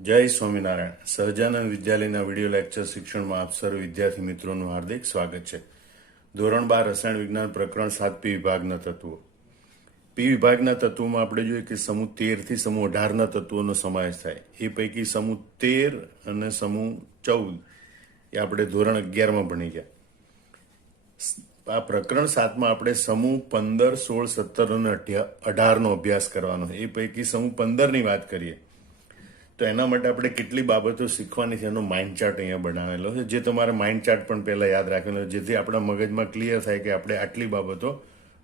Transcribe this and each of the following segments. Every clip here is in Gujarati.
જય સ્વામિનારાયણ. સહજાનંદ વિદ્યાલયના વિડીયો લેક્ચર શિક્ષણમાં આપ સર્વ વિદ્યાર્થી મિત્રોનું હાર્દિક સ્વાગત છે. ધોરણ 12 રસાયણ વિજ્ઞાન પ્રકરણ 7 પી વિભાગના તત્વો. પી વિભાગના તત્વોમાં આપણે જોઈએ કે સમૂહ 13 થી સમૂહ 18 ના તત્વોનો સમાવેશ થાય. એ પૈકી સમૂહ 13 અને સમૂહ 14 એ આપણે ધોરણ 11માં ભણી ગયા. આ પ્રકરણ 7માં આપણે સમૂહ 15, 16, 17 અને 18 નો અભ્યાસ કરવાનો. એ પૈકી સમૂહ 15 ની વાત કરીએ તો એના માટે આપણે કેટલી બાબતો શીખવાની છે એનો માઇન્ડ ચાર્ટ અહીંયા બનાવેલો છે, જે તમારે માઇન્ડ ચાર્ટ પણ પહેલાં યાદ રાખેલો, જેથી આપણા મગજમાં ક્લિયર થાય કે આપણે આટલી બાબતો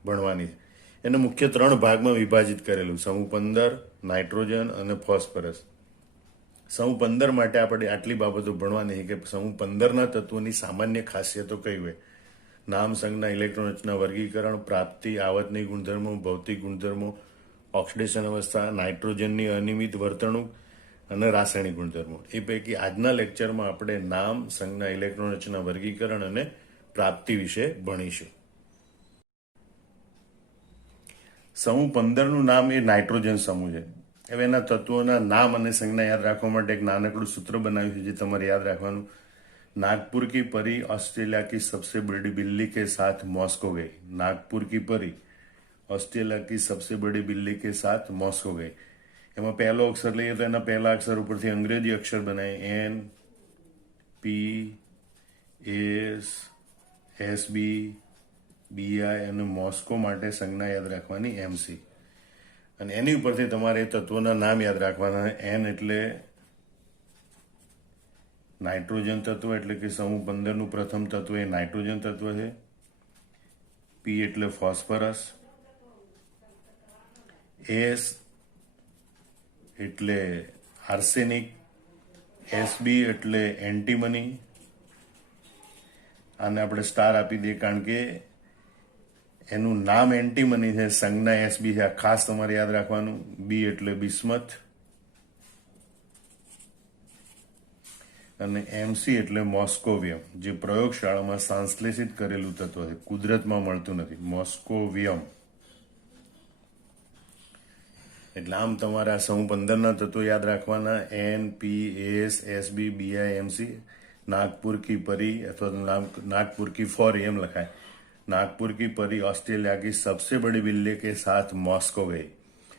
ભણવાની છે. એને મુખ્ય 3 ભાગમાં વિભાજિત કરેલું: સમૂહ 15, નાઇટ્રોજન અને ફોસ્ફરસ. સમૂહ 15 માટે આપણે આટલી બાબતો ભણવાની છે કે સમૂહ 15ના તત્વોની સામાન્ય ખાસિયતો કઈ હોય: નામ, સંજ્ઞા, ઇલેક્ટ્રોન રચના, વર્ગીકરણ, પ્રાપ્તિ, આવર્તની ગુણધર્મો, ભૌતિક ગુણધર્મો, ઓક્સિડેશન અવસ્થા, નાઇટ્રોજનની અનિયમિત વર્તણૂક અને રાસાયણિક ગુણધર્મો. એ પૈકી આજના લેક્ચરમાં આપણે નામ, સંજ્ઞા, ઇલેક્ટ્રોન રચના, વર્ગીકરણ અને પ્રાપ્તિ વિશે ભણીશું. સમૂહ 15નું નામ એ નાઇટ્રોજન સમૂહ છે. હવે એના તત્વોના નામ અને સંજ્ઞા યાદ રાખવા માટે એક નાનકડું સૂત્ર બનાવ્યું છે, જે તમારે યાદ રાખવાનું: नागपुर की परी ऑस्ट्रेलिया की सबसे बड़ी बिल्ली के साथ मॉस्को गई. नागपुर की परी ऑस्ट्रेलिया की सबसे बड़ी बिल्ली के साथ मॉस्को गई. એમાં પહેલો અક્ષર લઈએ તો એના પહેલા અક્ષર ઉપરથી અંગ્રેજી અક્ષર બનાય: એન, પી, એસ બી, બીઆઈ, અને મોસ્કો માટે સંજ્ઞા યાદ રાખવાની MC. અને એની ઉપરથી તમારે એ તત્વોના નામ યાદ રાખવાના. એન એટલે નાઇટ્રોજન તત્વ, એટલે કે સમૂહ 15નું પ્રથમ તત્વ એ નાઇટ્રોજન તત્વ છે. પી એટલે ફોસ્ફરસ. એસ એટલે આર્સેનિક. એસબી એટલે એન્ટીમની. આને આપણે સ્ટાર આપી દઈએ કારણ કે એનું નામ એન્ટીમની છે, સંજ્ઞા એસબી છે. આ ખાસ તમારે યાદ રાખવાનું. બી એટલે બિસ્મથ અને MC એટલે મોસ્કોવિયમ, જે પ્રયોગશાળામાં સંશ્લેષિત કરેલું તત્વ છે, કુદરતમાં મળતું નથી. મોસ્કોવિયમ. એટલે આમ તમારે આ સમૂહ 15ના તત્વો યાદ રાખવાના: એન, પી, એસબી, બીઆઈ, MC. नागपुर की परी अथवा नागपुर की फौरी एम लखाए. नागपुर की परी ऑस्ट्रेलिया की सबसे बड़ी बिल्ली के साथ मॉस्को गई.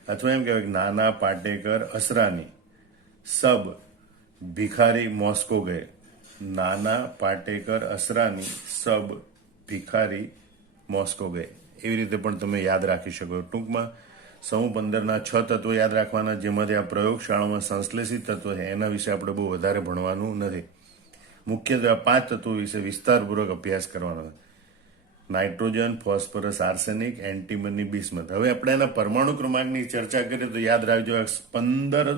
अथवा एम कहेवाय नाना पाटेकर असरानी सब भिखारी मॉस्को गए. नाना पाटेकर असरानी सब ભિખારી મોસ્કો ગયે. એવી રીતે પણ તમે યાદ રાખી શકો. ટૂંકમાં સમૂહ 15ના 6 તત્વો યાદ રાખવાના, જેમાંથી આ પ્રયોગશાળામાં સંશ્લેષિત તત્વો છે એના વિશે આપણે બહુ વધારે ભણવાનું નથી. મુખ્યત્વે આ 5 તત્વો વિશે વિસ્તારપૂર્વક અભ્યાસ કરવાનો છે: nitrogen, phosphorus, arsenic, antimony, bismuth. હવે આપણે એના પરમાણુ ક્રમાંકની ચર્ચા કરીએ તો યાદ રાખજો, 15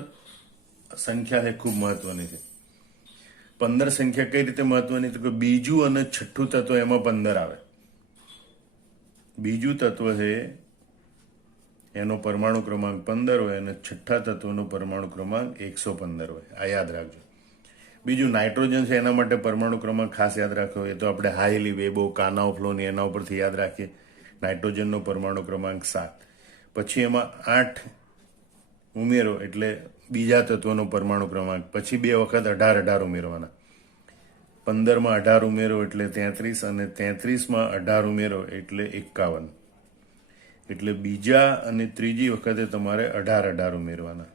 સંખ્યા છે ખૂબ મહત્વની છે. 15 સંખ્યા કઈ રીતે મહત્વની? તો કે બીજું અને છઠ્ઠું તત્વ એમાં 15 આવે. બીજું તત્વ છે એનો પરમાણુ ક્રમાંક 15 હોય અને છઠ્ઠા તત્વનો પરમાણુ ક્રમાંક 115 હોય. આ યાદ રાખજો. બીજું નાઇટ્રોજન છે, એના માટે પરમાણુ ક્રમાંક ખાસ યાદ રાખવો. એ તો આપણે હાઈલી, વેબો, કાનાઓફ્લોની એના ઉપરથી યાદ રાખીએ. નાઇટ્રોજનનો પરમાણુ ક્રમાંક 7. પછી એમાં 8 ઉમેરો એટલે બીજા તત્વનો પરમાણુ ક્રમાંક. પછી 2 વખત 18 ઉમેરવાના. 15માં 18 ઉમેરો એટલે 33, અને 33માં 18 ઉમેરો એટલે 51. એટલે બીજા અને ત્રીજી વખતે તમારે 18 ઉમેરવાના.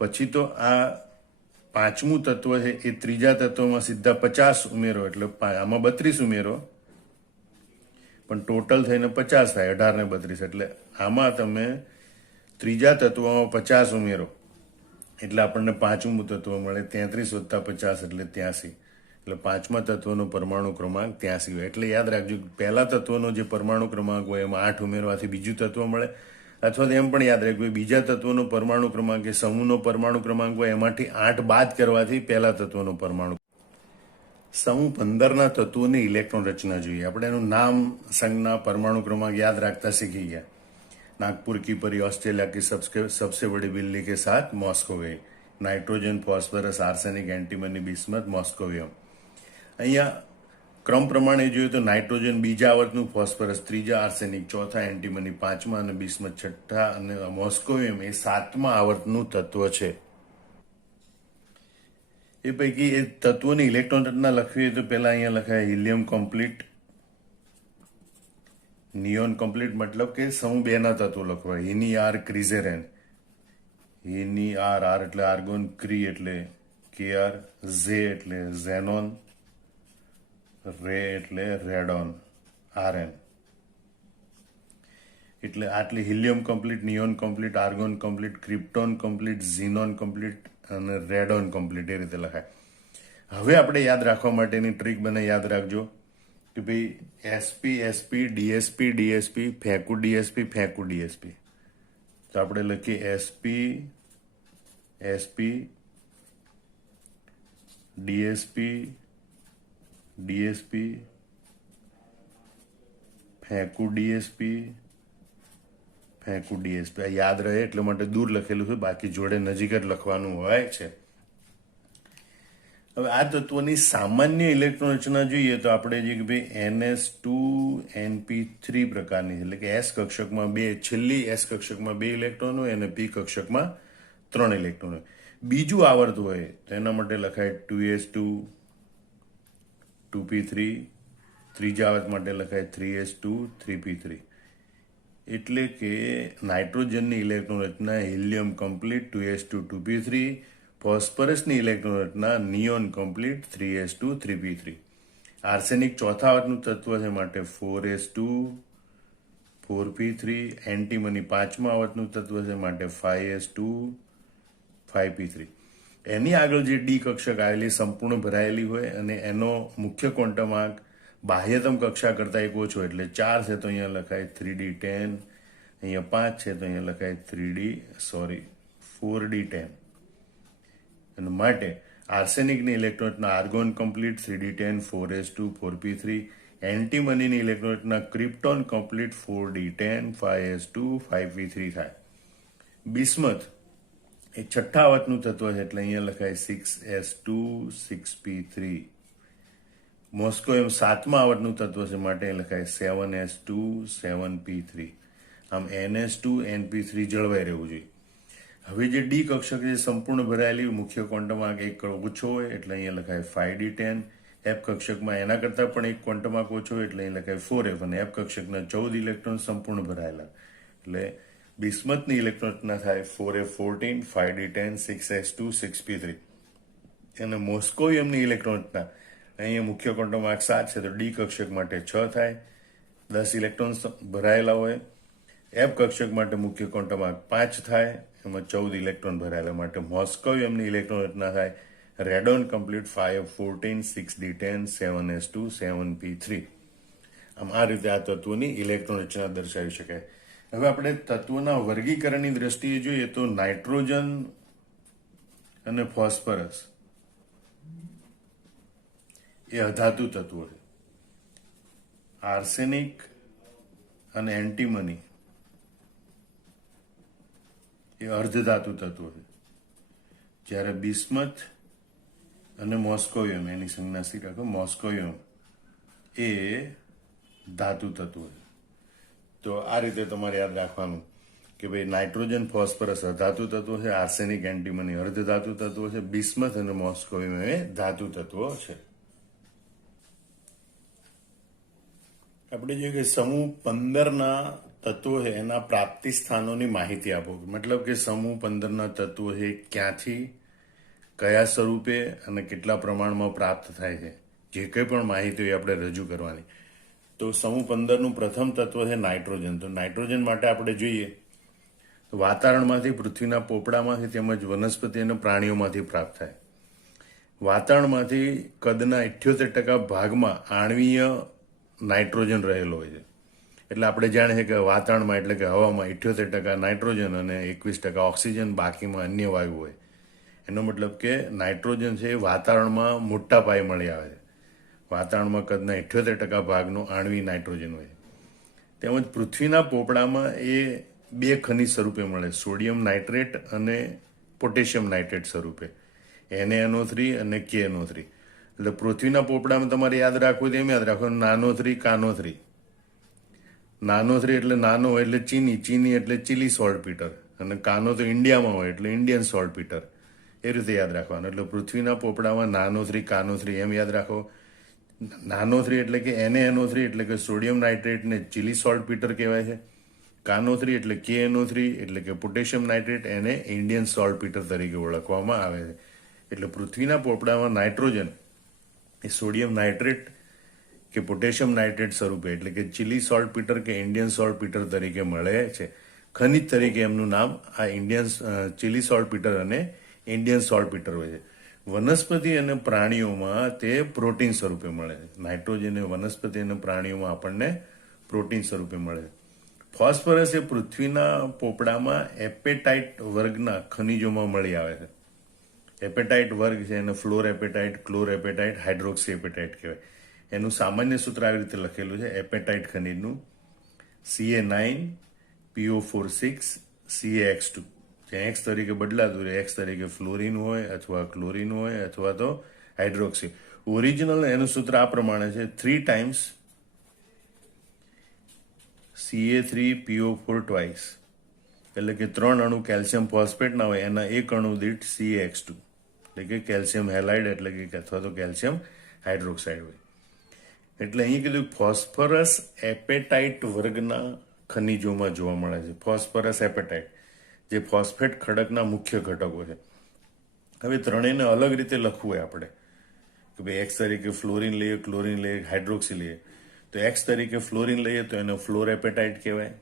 પછી તો આ પાંચમું તત્વ છે એ ત્રીજા તત્વમાં સીધા 50 ઉમેરો એટલે આમાં 32 ઉમેરો, પણ ટોટલ થઈને 50 થાય, 18 ને 32. એટલે આમાં તમે ત્રીજા તત્વમાં 50 ઉમેરો એટલે આપણને પાંચમું તત્વ મળે. 33 + 50 એટલે 83. એટલે પાંચમા તત્વનો પરમાણુ ક્રમાંક 83 હોય. એટલે યાદ રાખજો, પહેલા તત્વનો જે પરમાણુ ક્રમાંક હોય એમાં 8 ઉમેરવાથી બીજું તત્વ મળે. અથવા તો એમ પણ યાદ રાખવું, બીજા તત્વનો પરમાણુ ક્રમાંક એ સમૂહનો પરમાણુ ક્રમાંક હોય એમાંથી 8 બાદ કરવાથી પહેલા તત્વનો પરમાણુ. સમૂહ 15ના તત્વોની ઇલેક્ટ્રોન રચના જોઈએ. આપણે એનું નામ, સંજ્ઞા, પરમાણુ ક્રમાંક યાદ રાખતા શીખી ગયા. नागपुर की परी ऑस्ट्रेलिया की सबसे बड़ी बिल्ली के साथ मॉस्को गई. Nitrogen, phosphorus, arsenic, antimony, bismuth, moscovium. અહીંયા ક્રમ પ્રમાણે જોઈએ તો નાઇટ્રોજન બીજા આવર્તનું, ફોસ્ફરસ ત્રીજા, આર્સેનિક ચોથા, એન્ટીમની પાંચમા અને બિસ્મથ છઠ્ઠા અને મોસ્કોવિયમ એ સાતમા આવર્તનું તત્વ છે. એ પૈકી એ તત્વોની ઇલેક્ટ્રોન રચના લખવી તો પહેલા અહીંયા લખાય હિલિયમ કમ્પ્લીટ, નિયોન કમ્પ્લીટ, મતલબ કે સમૂહ 2 ના તત્વો લખવા. હિની આર ક્રિઝેરેન, હિની આર, આર એટલે આર્ગોન, ક્રી એટલે કેઆર, ઝે એટલે ઝેનોન, રે એટલે રેડોન, આરએન. એટલે આટલી helium complete, neon complete, argon complete, krypton complete, xenon complete અને રેડોન કમ્પ્લીટ, એ રીતે લખાય. હવે આપણે યાદ રાખવા માટેની ટ્રીક બને, યાદ રાખજો કે ભાઈ એસપી એસપી ડીએસપી ડીએસપી ફેંકુ ડીએસપી ફેંકુ ડીએસપી. તો આપણે લખીએ એસપી એસપી ડીએસપી ડીએસપી ફેંકુ ડીએસપી ફેંકુ ડીએસપી. આ યાદ રહે એટલે માટે દૂર લખેલું છે, બાકી જોડે નજીક જ લખવાનું હોય છે. હવે આ તત્વોની સામાન્ય ઇલેક્ટ્રોન રચના જોઈએ તો આપણે જે કે ભાઈ NS2NP3 પ્રકારની, એટલે કે એસ કક્ષકમાં 2, છેલ્લી એસ કક્ષકમાં 2 ઇલેક્ટ્રોન હોય અને પી કક્ષકમાં 3 ઇલેક્ટ્રોન હોય. બીજું આવર્ત હોય તો એના માટે લખાય 2s2 2p3, ત્રીજા આવર્ત માટે લખાય 3s2 3p3. એટલે કે નાઇટ્રોજનની ઇલેક્ટ્રોન રચના હિલિયમ કમ્પ્લીટ 2s2 2p3, ફોસ્ફરસની ઇલેક્ટ્રોન રચના neon complete 3s2 3p3. Arsenic ચોથા આવર્તનું તત્વ છે માટે 4s2 4p3, એન્ટીમની પાંચમા આવર્તનું તત્વ છે માટે 5s2 5p3. એની આગળ જે ડી કક્ષક આવેલી સંપૂર્ણ ભરાયેલી હોય અને એનો મુખ્ય ક્વોન્ટમ આંક બાહ્યતમ કક્ષા કરતા એક ઓછો, એટલે 4 છે તો અહીંયા લખાય 3d10, અહીંયા 5 છે તો અહીંયા લખાય 4d10. અને માટે આર્સેનિકની ઇલેક્ટ્રોનના argon complete 3d10 4s2 4p3, એન્ટીમનીની ઇલેક્ટ્રોનના krypton complete 4d10 5s2 5p3 થાય. બિસ્મથ એ છઠ્ઠા આવર્તનું તત્વ છે એટલે અહીંયા લખાય 6s2 6p3. મોસ્કોવિયમ સાતમા આવર્તનું તત્વ છે માટે લખાય 7s2 7p3. આમ NS2 NP3 જળવાઈ રહેવું જોઈએ. હવે જે ડી કક્ષક છે સંપૂર્ણ ભરાયેલી, મુખ્ય ક્વોન્ટમ આંક એક ઓછો હોય એટલે અહીંયા લખાય 5d10. એફ કક્ષકમાં એના કરતાં પણ એક ક્વોન્ટમ આંક ઓછો હોય એટલે અહીં લખાય 4f. અને એફ કક્ષકના 14 ઇલેક્ટ્રોન સંપૂર્ણ ભરાયેલા, એટલે બિસ્મથની ઇલેક્ટ્રોન રચના થાય 4f14 5d10 6s2 6p3. અને મોસ્કોવિયમની ઇલેક્ટ્રોન રચના અહીંયા મુખ્ય ક્વોન્ટમ આંક 7 છે તો ડી કક્ષક માટે 6 થાય, 10 ઇલેક્ટ્રોન ભરાયેલા હોય. એફ કક્ષક માટે મુખ્ય ક્વોન્ટમ આંક 5 થાય, એમાં 14 ઇલેક્ટ્રોન ભરાયેલા માટે મોસ્કોવિયમની ઇલેક્ટ્રોન રચના થાય radon complete 5f14 6d10 7s2 7p3. આમ આ રીતે આ તત્વોની ઇલેક્ટ્રોન રચના દર્શાવી શકાય. હવે આપણે તત્વોના વર્ગીકરણની દ્રષ્ટિએ જોઈએ તો નાઇટ્રોજન અને ફોસ્ફરસ એ અધાતુ તત્વો છે. આર્સેનિક અને એન્ટીમની એ અર્ધધાતુ તત્વો છે. જ્યારે બિસ્મથ અને મોસ્કોવિયમ, એની સંજ્ઞા સ્થિર રાખો, મોસ્કોવિયમ એ ધાતુ તત્વો છે. તો આ રીતે તમારે યાદ રાખવાનું કે ભાઈ નાઇટ્રોજન ફોસ્ફરસ અધાતુ તત્વો છે, આર્સેનિક એન્ટીમની અર્ધધાતુ તત્વો છે, બિસ્મથ અને મોસ્કોવિયમ એ ધાતુ તત્વો છે. આપણે જોઈએ કે સમૂહ 15ના તત્વો છે એના પ્રાપ્તિ સ્થાનોની માહિતી આપો. મતલબ કે સમૂહ 15ના તત્વો છે ક્યાંથી, કયા સ્વરૂપે અને કેટલા પ્રમાણમાં પ્રાપ્ત થાય છે, જે કંઈ પણ માહિતી આપણે રજૂ કરવાની. તો સમૂહ 15નું પ્રથમ તત્વ છે નાઇટ્રોજન. તો નાઇટ્રોજન માટે આપણે જોઈએ તો વાતાવરણમાંથી, પૃથ્વીના પોપડામાંથી તેમજ વનસ્પતિ અને પ્રાણીઓમાંથી પ્રાપ્ત થાય. વાતાવરણમાંથી કદના 78% ભાગમાં આણ્વીય નાઇટ્રોજન રહેલો હોય છે. એટલે આપણે જાણીએ કે વાતાવરણમાં એટલે કે હવામાં 78% નાઇટ્રોજન અને 21% ઓક્સિજન, બાકીમાં અન્ય વાયુ હોય. એનો મતલબ કે નાઇટ્રોજન છે એ વાતાવરણમાં મોટા પાયે મળી આવે છે. વાતાવરણમાં કદના 78% ભાગનો આણ્વીય નાઇટ્રોજન હોય. તેમજ પૃથ્વીના પોપડામાં એ 2 ખનિજ સ્વરૂપે મળે, સોડિયમ નાઇટ્રેટ અને પોટેશિયમ નાઇટ્રેટ સ્વરૂપે, NaNO3 અને KNO3. એટલે પૃથ્વીના પોપડામાં તમારે યાદ રાખવું તો એમ યાદ રાખો નાનોથરી કાનોથરી. નાનોથરી એટલે નાનો હોય એટલે ચીની, ચીની એટલે ચીલી સોલ્ટ પીટર, અને કાનો તો ઇન્ડિયામાં હોય એટલે ઇન્ડિયન સોલ્ટ પીટર. એ રીતે યાદ રાખવાનું. એટલે પૃથ્વીના પોપડામાં નાનોથરી કાનોથરી એમ યાદ રાખો. નાનોથરી એટલે કે NaNO3 એટલે કે સોડિયમ નાઇટ્રેટને ચીલી સોલ્ટ પીટર કહેવાય છે. કાનોથરી એટલે KNO3 એટલે કે પોટેશિયમ નાઇટ્રેટ, એને ઇન્ડિયન સોલ્ટ પીટર તરીકે ઓળખવામાં આવે છે. એટલે પૃથ્વીના પોપડામાં નાઇટ્રોજન એ સોડિયમ નાઇટ્રેટ કે પોટેશિયમ નાઇટ્રેટ સ્વરૂપે એટલે કે ચીલી સોલ્ટ પીટર કે ઇન્ડિયન સોલ્ટ પીટર તરીકે મળે છે. ખનિજ તરીકે એમનું નામ આ ઇન્ડિયન ચીલી સોલ્ટ પીટર અને ઇન્ડિયન સોલ્ટ પીટર હોય છે. વનસ્પતિ અને પ્રાણીઓમાં તે પ્રોટીન સ્વરૂપે મળે છે. નાઇટ્રોજન એ વનસ્પતિ અને પ્રાણીઓમાં આપણને પ્રોટીન સ્વરૂપે મળે છે. ફોસ્ફરસ એ પૃથ્વીના પોપડામાં એપેટાઇટ વર્ગના ખનિજોમાં મળી આવે છે. એપેટાઇટ વર્ગ છે એને fluor apatite, chlor apatite, hydroxy apatite કહેવાય. એનું સામાન્ય સૂત્ર આવી રીતે લખેલું છે એપેટાઇટ ખનિજનું Ca9PO4 6 CaX2. જ્યાં X તરીકે બદલાતું રહે, X તરીકે ફ્લોરિન હોય અથવા ક્લોરિન હોય અથવા તો હાઇડ્રોક્સી. ઓરિજિનલ એનું સૂત્ર આ પ્રમાણે છે 3 times Ca3PO4 twice. એટલે કે 3 અણુ કેલ્શિયમ ફોસ્ફેટ ના હોય એના 1 અણુ દીઠ CaX2 એટલે કે કેલ્શિયમ હેલાઇડ એટલે કે અથવા તો કેલ્શિયમ હાઇડ્રોક્સાઇડ હોય. એટલે અહીં કીધું ફોસ્ફરસ એપેટાઇટ વર્ગના ખનિજોમાં જોવા મળે છે. ફોસ્ફરસ એપેટાઇટ જે ફોસ્ફેટ ખડકના મુખ્ય ઘટકો છે. હવે ત્રણેયને અલગ રીતે લખવું હોય આપણે કે ભાઈ X તરીકે ફ્લોરિન લઈએ, ક્લોરિન લઈએ, હાઇડ્રોક્સી લઈએ. તો X તરીકે ફ્લોરિન લઈએ તો એને ફ્લોર એપેટાઇટ કહેવાય,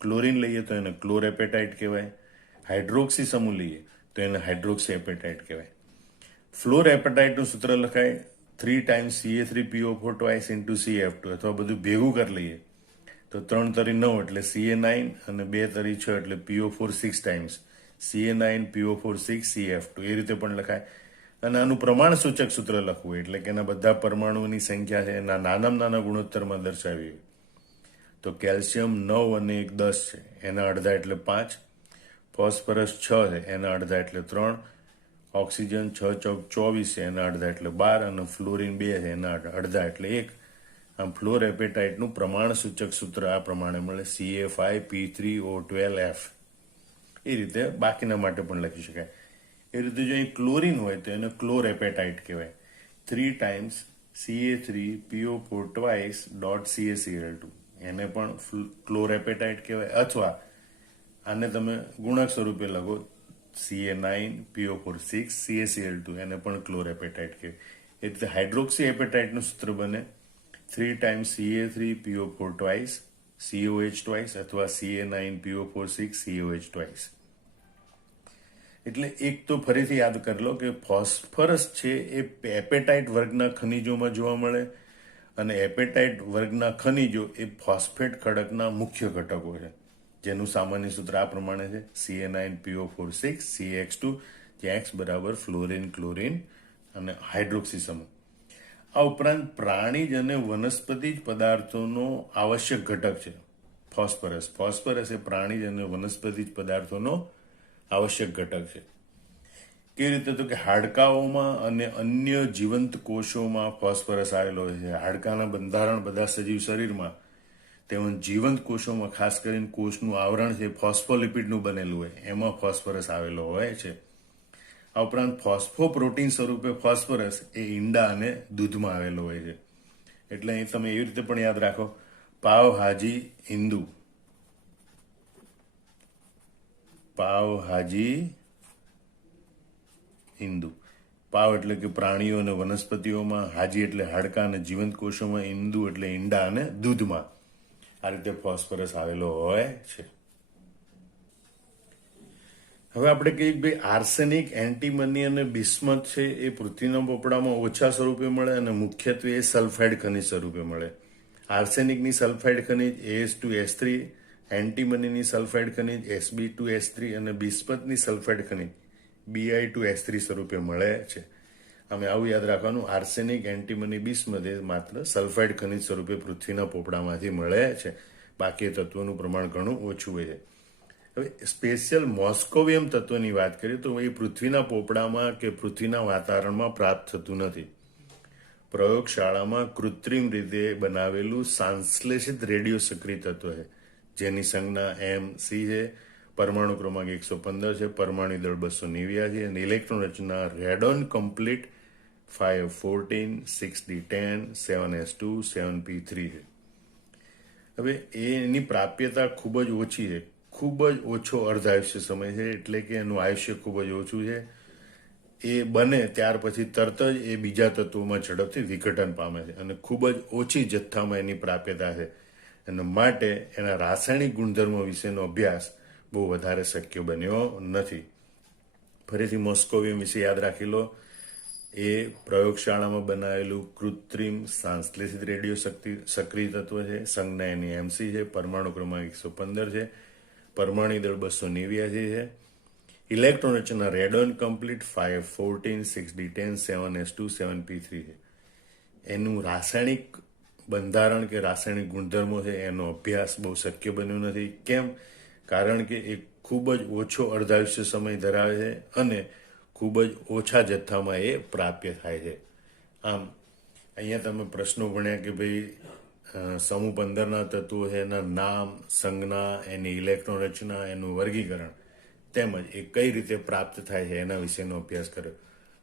ક્લોરિન લઈએ તો એને ક્લોર એપેટાઇટ કહેવાય, હાઇડ્રોક્સી સમૂહ લઈએ તો એને હાઇડ્રોક્સી એપેટાઇટ કહેવાય. ફ્લોર એપેટાઇટનું સૂત્ર લખાય 3 times Ca3PO4 twice into CF2 અથવા બધું ભેગું કરી લઈએ તો 3 તરી 9 એટલે Ca9 અને 2 તરી 6 એટલે PO4 6 times Ca9PO4 6 CF2 એ રીતે પણ લખાય. અને આનું પ્રમાણ સૂચક સૂત્ર લખવું એટલે કે એના બધા પરમાણુઓની સંખ્યા છે એના નાનામાં નાના ગુણોત્તરમાં દર્શાવીએ. તો કેલ્શિયમ 9 અને 1 10 છે એના અડધા એટલે 5, ફોસ્ફરસ 6 છે એના અડધા એટલે 3, ઓક્સિજન 6 ચોક 24 છે એના અડધા એટલે 12 અને ફ્લોરિન 2 છે એના અડધા એટલે 1. આમ ફ્લોર એપેટાઇટનું પ્રમાણ સૂચક સૂત્ર આ પ્રમાણે મળે Ca5P3O12F. એ રીતે બાકીના માટે પણ લખી શકાય. એ રીતે જો અહીં ક્લોરિન હોય તો એને ક્લોર એપેટાઇટ કહેવાય 3 times Ca3PO4 twice .CaCl2 એને પણ ક્લોર એપેટાઇટ કહેવાય. અથવા આને તમે ગુણક સ્વરૂપે લખો Ca9PO4 6 CaCl2 એને પણ ક્લોર એપેટાઇટ કહેવાય. એ રીતે હાઇડ્રોક્સી એપેટાઇટનું સૂત્ર બને 3 times Ca3PO4 twice COH twice અથવા Ca9PO4 6 COH twice. એટલે એક તો ફરીથી યાદ કરી લો કે ફોસ્ફરસ છે એ એપેટાઇટ વર્ગના ખનિજોમાં જોવા મળે અને એપેટાઇટ વર્ગના ખનિજો એ ફોસ્ફેટ ખડકના મુખ્ય ઘટકો છે જેનું સામાન્ય સૂત્ર આ પ્રમાણે છે Ca9PO4 6 CaX2 જ્યાં X બરાબર ફ્લોરિન, ક્લોરિન અને હાઇડ્રોક્સી સમૂહ. આ ઉપરાંત પ્રાણીજ અને વનસ્પતિજ પદાર્થોનો આવશ્યક ઘટક છે ફોસ્ફરસ. ફોસ્ફરસ એ પ્રાણીજ અને વનસ્પતિજ પદાર્થોનો આવશ્યક ઘટક છે. કેવી રીતે? તો કે હાડકાઓમાં અને અન્ય જીવંત કોષોમાં ફોસ્ફરસ આવેલો હોય છે. હાડકાના બંધારણ બધા સજીવ શરીરમાં તેમજ જીવંત કોષોમાં ખાસ કરીને કોષનું આવરણ છે ફોસ્ફોલિપિડનું બનેલું હોય એમાં ફોસ્ફરસ આવેલો હોય છે. આ ઉપરાંત ફોસ્ફોપ્રોટીન સ્વરૂપે ફોસ્ફરસ એ ઈંડા અને દૂધમાં આવેલો હોય છે. એટલે અહીં તમે એવી રીતે પણ યાદ રાખો પાવ હાજી હિન્દુ, પાવ હાજી હિન્દુ. પાવ એટલે કે પ્રાણીઓ અને વનસ્પતિઓમાં, હાજી એટલે હાડકા અને જીવંત કોષોમાં, હિન્દુ એટલે ઈંડા અને દૂધમાં આ રીતે ફોસ્ફરસ આવેલો હોય છે. હવે આપણે કહીએ ભાઈ આર્સેનિક, એન્ટીમની અને બિસ્મથ છે એ પૃથ્વીના પોપડામાં ઓછા સ્વરૂપે મળે અને મુખ્યત્વે એ સલ્ફાઇડ ખનિજ સ્વરૂપે મળે. આર્સેનિકની સલ્ફાઇડ ખનિજ As2S3, એન્ટીમનીની સલ્ફાઇડ ખનિજ Sb2S3 અને બિસ્મથની સલ્ફાઇડ ખનિજ Bi2S3 સ્વરૂપે મળે છે. અમે આવું યાદ રાખવાનું આર્સેનિક, એન્ટીમની, બિસ્મથ એ માત્ર સલ્ફાઇડ ખનિજ સ્વરૂપે પૃથ્વીના પોપડામાંથી મળે છે. બાકી તત્વોનું પ્રમાણ ઘણું ઓછું હોય છે. હવે સ્પેશિયલ મોસ્કોવિયમ તત્વની વાત કરીએ તો એ પૃથ્વીના પોપડામાં કે પૃથ્વીના વાતાવરણમાં પ્રાપ્ત થતું નથી. પ્રયોગશાળામાં કૃત્રિમ રીતે બનાવેલું સંશ્લેષિત રેડિયો સક્રિય તત્વ છે, જેની સંજ્ઞા MC છે, પરમાણુ ક્રમાંક 115 છે, પરમાણુ દળ 289 અને ઇલેક્ટ્રોન રચના radon complete 514 6d10 7s2 7p3 છે. હવે એની પ્રાપ્યતા ખૂબ જ ઓછી છે, ખૂબ જ ઓછો અર્ધાયુષ્ય સમય છે, એટલે કે એનું આયુષ્ય ખૂબ જ ઓછું છે. એ બને ત્યાર પછી તરત જ એ બીજા તત્વોમાં ઝડપથી વિઘટન પામે છે અને ખૂબ જ ઓછી જથ્થામાં એની પ્રાપ્યતા છે, અને માટે એના રાસાયણિક ગુણધર્મો વિશેનો અભ્યાસ બહુ વધારે શક્ય બન્યો નથી. ફરીથી મોસ્કોવિયમ વિશે યાદ રાખી લો. એ પ્રયોગશાળામાં બનાવેલું કૃત્રિમ સંશ્લેષિત રેડિયો સક્રિય તત્વ છે, સંજ્ઞા એની MC છે, પરમાણુ ક્રમાંક 115 છે, પરમાણુ દળ 289 છે, ઇલેક્ટ્રોન રચના radon complete 514 6d10 7s2 7p3 છે. એનું રાસાયણિક બંધારણ કે રાસાયણિક ગુણધર્મો છે એનો અભ્યાસ બહુ શક્ય બન્યો નથી. કેમ? કારણ કે એ ખૂબ જ ઓછો અર્ધાયુષ્ય સમય ધરાવે છે અને ખૂબ જ ઓછા જથ્થામાં એ પ્રાપ્ય થાય છે. આમ અહીંયા તમે પ્રશ્નો ભણ્યા કે ભાઈ સમૂહ 15ના તત્વો છે એના નામ, સંજ્ઞા, એની ઇલેક્ટ્રોન રચના, એનું વર્ગીકરણ તેમજ એ કઈ રીતે પ્રાપ્ત થાય છે એના વિશેનો અભ્યાસ કર્યો.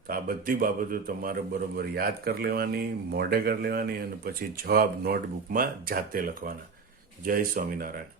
તો આ બધી બાબતો તમારે બરોબર યાદ કરી લેવાની, મોઢે કરી લેવાની અને પછી જવાબ નોટબુકમાં જાતે લખવાના. જય સ્વામિનારાયણ.